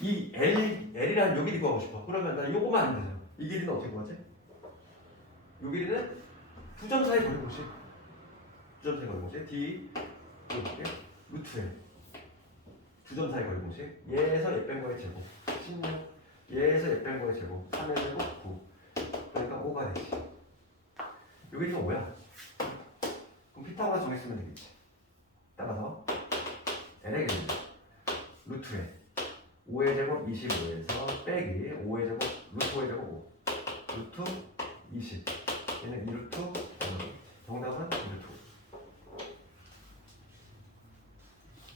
이 L이라는 요 길이 구하고 싶어. 그러면 나 요거만 하면 되잖아. 이 길이는 어떻게 구하지? 요 길이는 두 점 사이 거리 공식. 두 점 사이 거리 공식. D 이렇게 루트에 두 점 사이 거리 공식. 얘에서 얘 뺀 거의 제곱 16. 얘에서 얘 뺀 거의 제곱 3의 제곱 9. 그러니까 5가 되지. 요 길이가 5야. 그럼 피타고라스 정했으면 되겠지. 따라서 L의 길이 루트에 5의 제곱 25에서 빼기 5의 제곱 루트 5의 제곱 5 루트 20 얘는 2루트 정답은 2루트.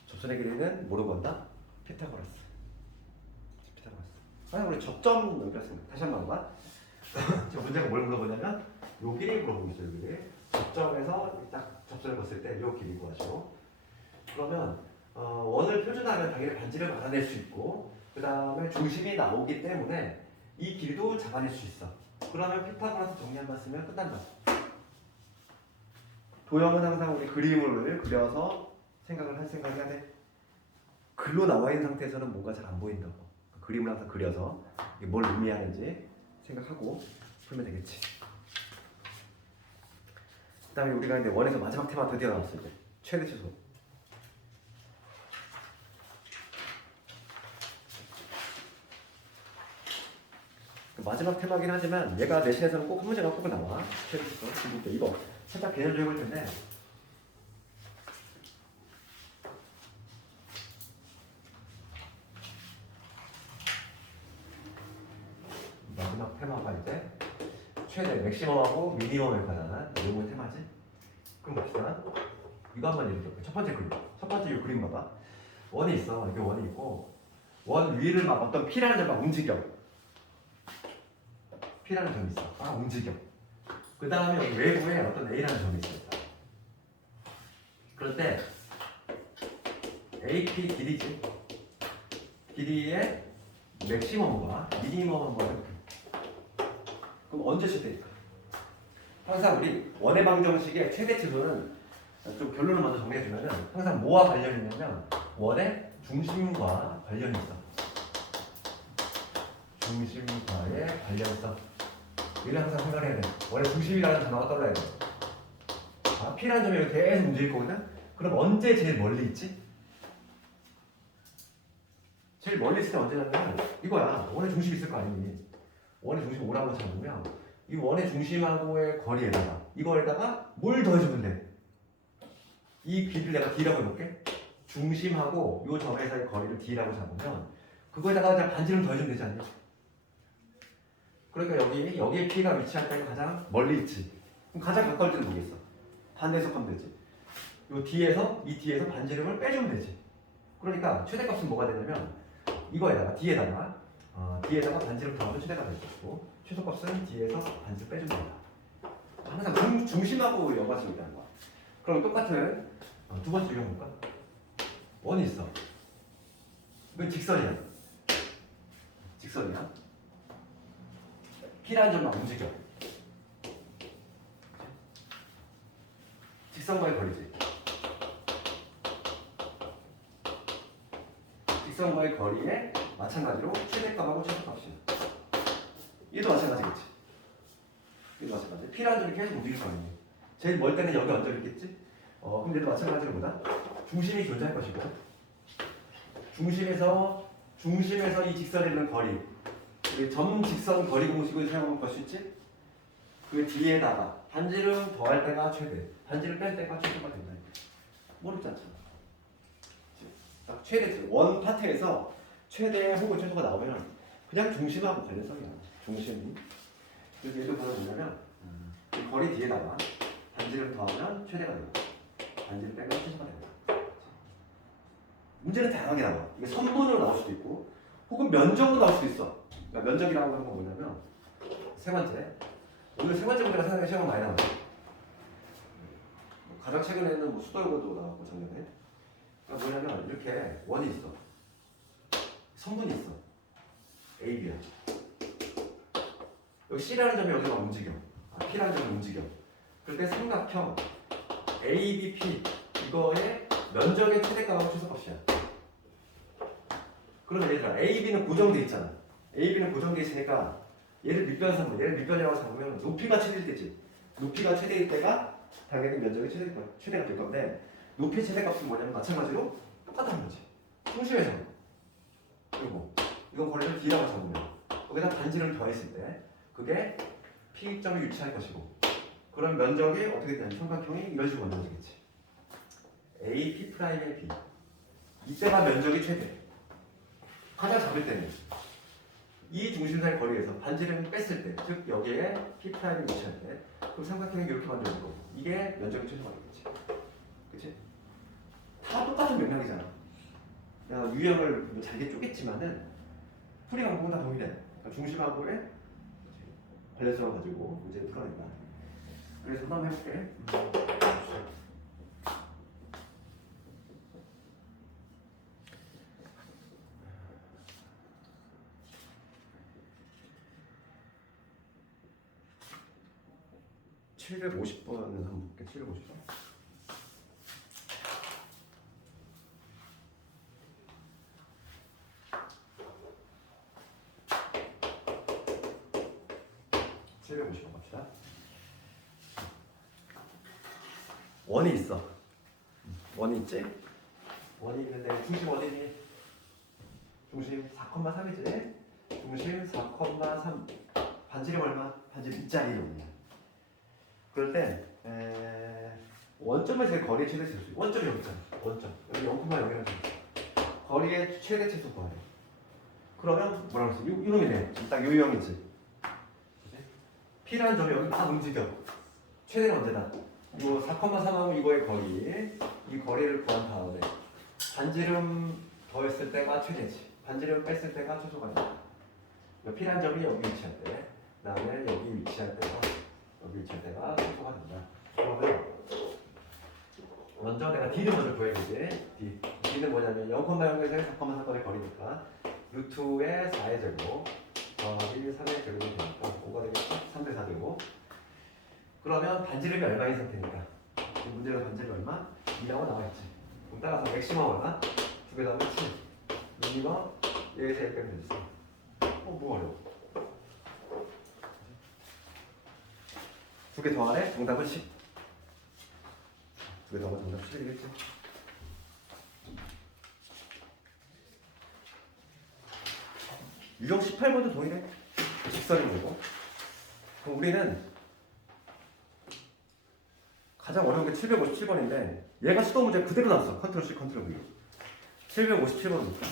접선의 길이는 뭐로 구한다? 피타고라스. 아니 우리 접점 연결했습니다. 다시 한번 봐. 지금 문제가 뭘 물어보냐면 요 길이 물어보고 있어요. 여기 접점에서 딱 접선을 봤을 때 요 길이 구하시고 그러면 원을 표준하면 당연히 반지를 알아낼 수 있고 그 다음에 중심이 나오기 때문에 이 길이도 잡아낼 수 있어. 그러면 피타고라스 정리한번 쓰면 끝난다. 도형은 항상 우리 그림을 그려서 생각을 해야 돼. 글로 나와 있는 상태에서는 뭔가 잘 안 보인다고. 그림을 항상 그려서 이게 뭘 의미하는지 생각하고 풀면 되겠지. 그 다음에 우리가 이제 원에서 마지막 테마 드디어 나왔어. 이제 최대 최소. 마지막 테마긴 하지만 얘가 내신에서는 꼭 한 문제가 꼭 나와. 최대 최소. 이거 살짝 개념 좀 해볼 텐데 마지막 테마가 이제 최대 맥시멈하고 미니멈에 관한 내용의 테마지. 그럼 봅시다. 이거 한번 읽어볼게요. 첫 번째 그림. 첫 번째 이 그림 봐봐. 원이 있어. 이게 원이 있고 원 위를 막 어떤 P라는 점이 막 움직여. P라는 점이 있어. 막 움직여. 그 다음에 여기 외부에 어떤 A라는 점이 있어. 그럴 때 AP 길이지. 길이의 맥시멈과 미니멈은 뭐야? 그럼 언제 최대일까? 항상 우리 원의 방정식의 최대 최소는 좀 결론을 먼저 정리해주면은 항상 뭐와 관련이 있냐면 원의 중심과 관련이 있어. 중심과의 관련성. 이걸 항상 생각해야 돼. 원의 중심이라는 단어가 떠올라야 돼. P라는 점이 이렇게 계속 움직일 거거든? 그럼 언제 제일 멀리 있지? 제일 멀리 있을 때 언제냐면 이거야. 원의 중심이 있을 거 아니니. 원의 중심 5라고 잡으면 이 원의 중심하고의 거리에다가 이거에다가 뭘 더해주면 돼? 이 길이를 내가 D라고 해볼게. 중심하고 이 점에서의 거리를 D라고 잡으면 그거에다가 그냥 반지름 더해주면 되지 않니? 그러니까 여기에 P가 위치할 때가 가장 멀리 있지. 그럼 가장 가까울 때는 뭐겠어? 반대 해석하면 되지. 이 D에서 반지름을 빼주면 되지. 그러니까 최대값은 뭐가 되냐면 이거에다가 D에다가 반지름 더하면 최대가 될 것이고 최소값은 D에서 반지름 빼주면 된다. 항상 중심하고 연관성이 있다는 거야. 그럼 똑같은 두 번째 유형 볼까? 원이 있어. 이건 직선이야. 직선이야. P라는 점만 움직여. 직선과의 거리지. 직선과의 거리에 마찬가지로 최대값하고 최소값이야. 얘도 마찬가지겠지. 얘도 마찬가지. P라는 점이 계속 움직일 거 아니에요. 제일 멀 때는 여기 얹어 있겠지. 그럼 얘도 마찬가지로 뭐다? 중심이 존재할 것이고, 중심에서 이 직선에 있는 거리, 우리 점 직선 거리 공식을 사용하면 볼 수 있지? 그 뒤에다가 반지름 더할 때가 최대, 반지름 뺄 때가 최소가 된다. 모르지 않잖아. 딱 최대 원 파트에서 최대 혹은 최소가 나오면 그냥 중심하고 관련성이야. 중심이. 그래서 얘도 뭐냐면 이 거리 뒤에다가 반지름 더하면 최대가 되고 반지름 빼면 최소가 된다. 문제는 다양하게 나와. 이게 선분으로 나올 수도 있고 혹은 면적으로 나올 수도 있어. 그러니까 면적이라고 하는 건 뭐냐면 세 번째. 오늘 세 번째 문제가 상당히 시험이 많이 나와요. 가장 최근에는 뭐 수도여고도 나왔고 작년에. 그러니까 뭐냐면 이렇게 원이 있어. 선분이 있어. A, B야. 여기 C라는 점이 여기가 움직여. P라는 점이 움직여. 그럴 때 삼각형 A, B, P 이거의 면적의 최대값하고 최소값이야. 그러면 얘들아 A, B는 고정돼 있잖아. A, B는 고정돼 있으니까 얘를 밑변 삼으면 얘를 밑변이라고 삼으면 높이가 최대일 때지. 높이가 최대일 때가 당연히 면적이 최대가 될 건데 높이 최대값은 뭐냐면 마찬가지로 똑같다는 거지. 중심에서 그리고 이건 거리를 D라고 잡으면 거기다 반지를 더했을 때 그게 P점이 위치할 것이고 그런 면적이 어떻게 되냐면 삼각형이 이런 식으로 만들어지겠지. A, P 프라임의 B 이때가 면적이 최대. 가장 작을 때는 이 중심사의 거리에서 반지름을 뺐을 때, 즉 여기에 P 프라임이 위치할 때, 그럼 삼각형이 이렇게 만들어지고 이게 면적이 최소가 되겠지. 그치? 다 똑같은 맥락이잖아. 내가 유형을 잘게 쪼갰지만은 풀이 방법은 다 동일해. 그러니까 중심하고의 관련성을 가지고 문제를 풀어낸다. 그래서 한번 해볼게. 750번을 한번 볼게. 750번. 갑시다. 원이 있어. 원이 있지? 원이 있는데 중심 어디니? 중심 4,3이지? 중심 4,3. 반지름 얼마? 반지름 2짜리 원이야. 그럴 때 원점에서의 거리의 최대 최소. 원점이 여기 있잖아. 원점. 여기 0,0이라고 있어. 거리의 최대 최소 구하래. 그러면 뭐라고 했어? 이 놈이네. 딱 요 유형이지. P라는 점이 여기 딱 움직여. 최대는 언제다? 이거 4,3하고 이거의 거리. 이 거리를 구한 다음에 반지름 더했을 때가 최대지. 반지름 뺐을 때가 최소가 된다. P라는 점이 여기 위치할 때, 그 다음에 여기 위치할 때가 최소가 된다. 그러면 먼저 내가 D를 먼저 구해야지. D는 뭐냐면 0,0에서 4,3번의 거리니까 루트의 4의 제곱 더하기 3의 제곱이 되니까 5가 되겠죠? 3대 4 되고 그러면 반지름이 얼마인 상태니까 이 문제가 반지름 얼마? 2라고 나와있지. 그럼 따라서 맥시멈 얼마? 2개 더하면 7 미니멈 얘에서 얘 빼면 되지. 뭐 어려워. 2개 더하래? 정답은 10. 2개 더하면 정답 10이겠지. 유형 18번도 동일해. 직선이 되고. 그럼 우리는 가장 어려운 게 757번인데 얘가 수도 문제 그대로 나왔어. 컨트롤 C, 컨트롤 V. 757번이니까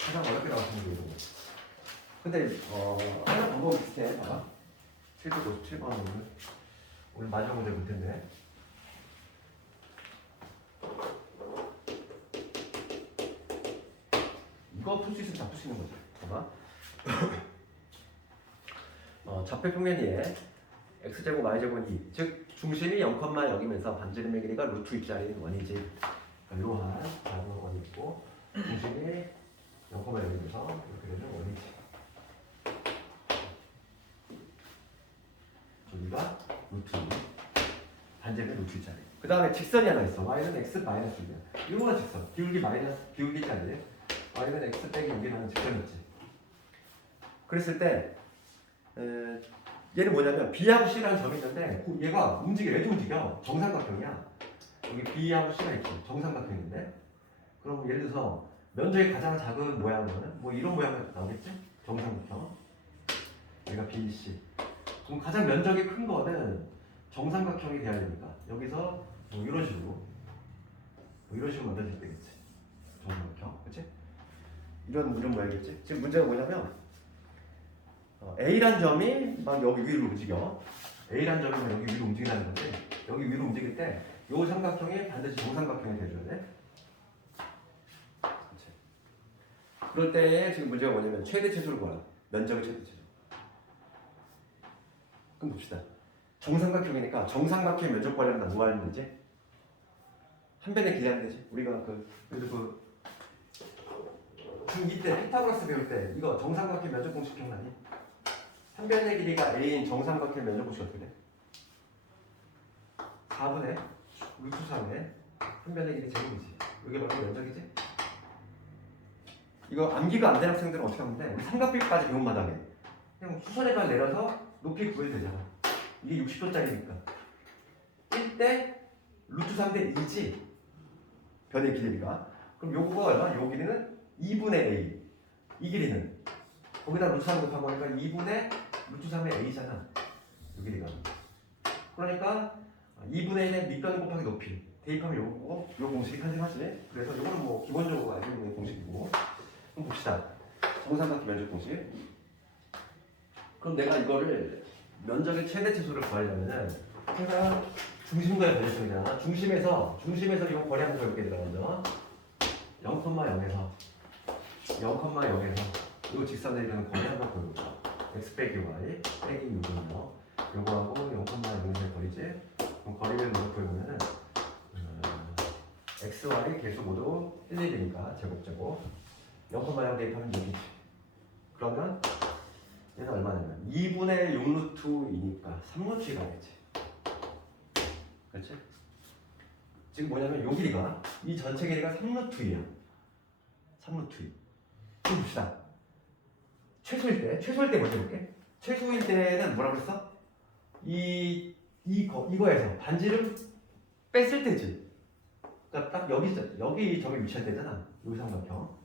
가장 어렵게 나왔던 게 이런 거. 근데 하나 방법이 비슷해. 봐봐. 757번은 오늘 마지막 문제 볼 텐데. 이거 풀 수 있으면 다 풀 수 있는 거지. 봐봐. 좌표 평면이에 x제곱 y제곱은 2. 즉 중심이 0,0이면서 반지름의 길이가 루트 2짜리인 원이지. 이러한 작은 원이 있고 중심이 0,0이면서 이렇게 되는 원이지. 여기가 루트 2. 반지름은 루트 2짜리. 그 다음에 직선이 하나 있어. y는 x 마이너스 6이야. 이거가 직선. 기울기 마이너스 기울기짜리. y는 x 빼기 6이라는 직선이 있지. 그랬을 때 얘는 뭐냐면 B하고 C라는 점이 있는데 얘가 움직여. 얘도 움직여. 정삼각형이야. 여기 B하고 C가 있지. 정삼각형인데 그럼 예를 들어서 면적이 가장 작은 모양은 뭐 이런 모양이 나오겠지? 정삼각형. 얘가 B, C. 그럼 가장 면적이 큰 거는 정삼각형이 돼야 되니까 여기서 뭐 이런 식으로 만들어질 때겠지. 정삼각형. 그치? 이런 모양이겠지? 지금 문제가 뭐냐면 A란 점이 막 여기 위로 움직여. A란 점이 막 여기 위로 움직이는 건데 여기 위로 움직일 때 이 삼각형이 반드시 정삼각형이 돼줘야 돼. 그치? 그럴 때 지금 문제가 뭐냐면 최대 최소를 구하라. 면적의 최대 최소. 그럼 봅시다. 정삼각형이니까 정삼각형 면적 구하려면 뭐 하면 되지? 한 변에 길이하면 되지. 우리가 그래도 중2 때 피타고라스 배울 때 이거 정삼각형 면적 공식 기억나니? 한 변의 길이가 A인 정삼각형 면적 공식 어떻게 돼? 4분의 루트 3의 한 변의 길이 제곱이지. 이게 바로 면적이지? 이거 암기가 안 되는 학생들은 어떻게 하면 돼? 우리 삼각비까지 배운 마당에 그냥 수선에만 내려서 높이 구해도 되잖아. 이게 60도짜리니까 1대 루트 3대 2지 변의 길이가. 그럼 요거가 얼마? 요 길이는 2분의 A. 이 길이는 거기다 루트 3 곱한 거니까 2분의 루트 3의 A잖아. 요 길이가. 그러니까 2분의 1의 밑변 곱하기 높이 대입하면 요거 요 공식이 탄생하지. 그래서 요거는 뭐 기본적으로 알고 있는 공식이고. 그럼 봅시다. 정삼각형 면적 공식. 그럼 내가 이거를 면적의 최대 최소를 구하려면은 제가 중심과의 관계성이잖아. 중심에서 이거 거리 한번 배울게 내가 먼저 0,0에서 이거 직선에 이르는 거리 한번 보여볼까. x 빼기 y 빼기 6이요. 요거하고 0,0에서의 거리지. 그럼 거리를 먼저 보여보면은 x, y 개수 모두 1, 1이니까 제곱 0,0 대입하면 6이지. 그러면 얘는 얼마냐면 2분의 6루트2니까 3루트2가 되지. 그렇지? 지금 뭐냐면 요 길이가 이 전체 길이가 3루트2야. 3루트2. 그럼 봅시다. 최소일 때 먼저 볼게. 최소일 때는 뭐라고 했어? 이거에서 반지름 뺐을 때지. 그러니까 딱 여기 점이 위치할 때잖아. 요 삼각형.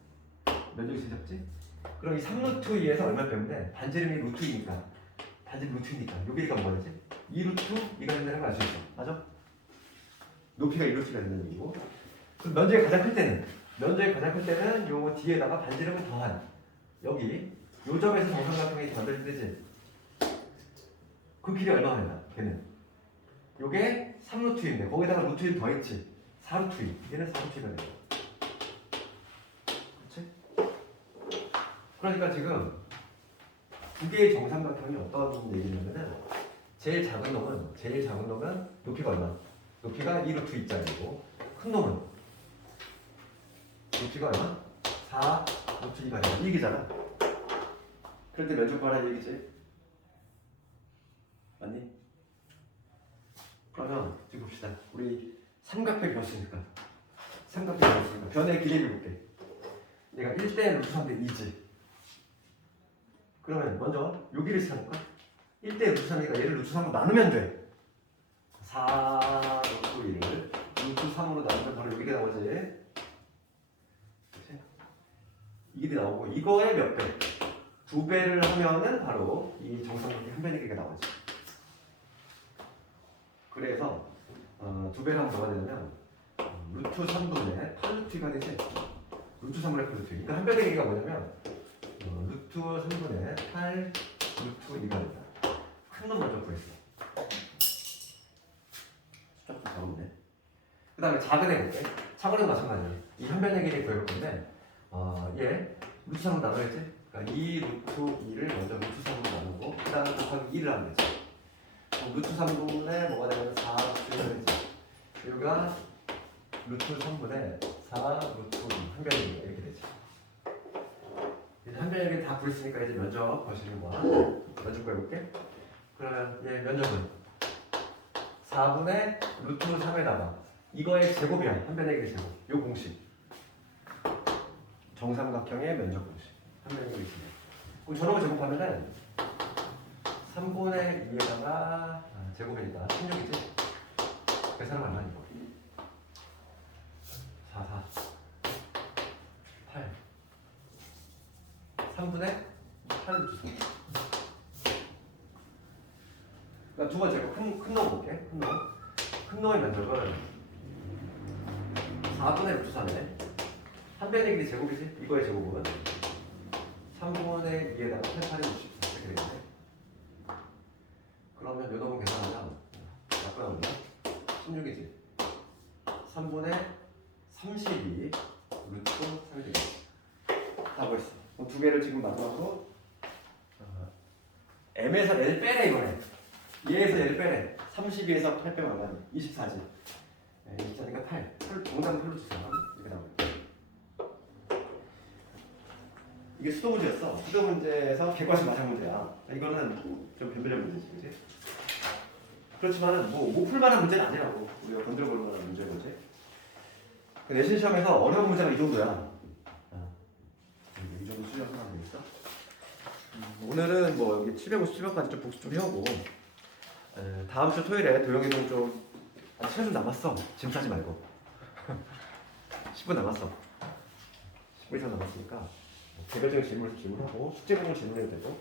면적이 세졌지? 그럼 이 3루트2에서 얼마 빼면 돼? 반지름이 루트이니까. 반지름 루트이니까. 요 길이가 뭐가 되지? 2루트2가 된다는 걸 알 수 있어. 맞아? 높이가 2루트가 된다는 얘기고. 그럼 면적이 가장 클 때는 요 뒤에다가 반지름을 더한 여기 요 점에서 정삼각형이 만들어질 때지. 그 길이 얼마나 된다? 걔는 요게 3루트인데 거기다가 루트1 더했지. 4루트2. 얘는 4루트가 돼. 그렇지? 그러니까 지금 두 개의 정삼각형이 어떤 얘기냐면은 제일 작은 놈은 높이가 얼마? 높이가 2루트 2짜리고 큰 놈은 높이가 얼마? 4루트 2가 된다. 이 얘기잖아. 그럴 때 면적 구하라는 얘기지. 맞니? 그러면 지금 봅시다. 우리 삼각배 배웠으니까 변의 길이를 볼게. 얘가 1대 루트 3대 2지. 그러면 먼저 여기를 찾아볼까? 1대 루트 3이니까 얘를 루트 3으로 나누면 돼. 4 루트 1을 루트 3으로 나누면 바로 여기가 나오지. 그치? 이 길이 나오고 이거의 몇 배? 2배를 하면은 바로 이 정삼각형 한 변의 길이가 나오지. 그래서 2배를 하면 뭐가 되냐면 루트 3분의 8루트가 되지. 루트 3분의 8루트. 그러니까 한 변의 길이가 뭐냐면 루트 3분의 8 루트 2가 된다. 큰 놈 먼저 구했어. 숫자 좀 적었네. 그 다음에 작은 애 볼게. 작은 애도 마찬가지야. 이 한 변의 길이 구해볼 건데 얘 루트 3으로 나눠야지. 그러니까 2 루트 2를 먼저 루트 3으로 나누고 그 다음에 곱하기 2를 하면 되지. 그럼 루트 3분의 뭐가 되면 4 루트 1이지. 여기가 루트 3분의 4 루트 2 한 변의 길이가 이렇게 되지. 한 변의 길이 다 구했으니까 이제 면적 거시는 거야. 면적 구해볼게. 그러면 얘 면적은 4분의 루트 3에다가 이거의 제곱이야. 한 배 내기 제곱. 요 공식. 정삼각형의 면적 공식. 한 배 내기 제곱. 그럼 저놈을 제곱하면은 3분의 2에다가 제곱이니까 16이지? 계산을 안 하니까 4, 8 3분의 8 루트 3. 그러니까 두 번째 큰 놈 볼게. 큰 놈의 면적은 4분의 루트 3에 한 배 내기 제곱이지? 이거의 제곱은 3분의 2에다가 8, 8이 64 이렇게 되겠네. 그러면 요 놈은 계산하면 몇 번 나오냐? 16이지. 3분의 32 루트 3이 되겠지. 다 벌써. 두 개를 지금 마지막으로 m에서 l 빼래 이거네. 얘에서 얘를 빼래. 32에서 8 빼면 얼마니? 24지. 24니까 8. 정답은 8로 주세요. 이렇게 나오겠다. 이게 수도 문제였어. 수도 문제에서 객관식 마상 문제야. 이거는 좀 변별력 문제지, 그지? 그렇지만은 뭐 풀만한 문제는 아니라고. 우리가 건드려 볼 만한 문제거지. 내신 시험에서 어려운 문제가 이 정도야. 이 정도 수련하면 되겠어. 오늘은 뭐 여기 757번까지 좀 복습 좀 해오고 다음 주 토요일에 도영이동 좀 시간 좀 남았어. 짐 싸지 말고 10분 남았어. 10분 이상 남았으니까 개별적인 질문을 질문하고 숙제 부분 질문해도 되고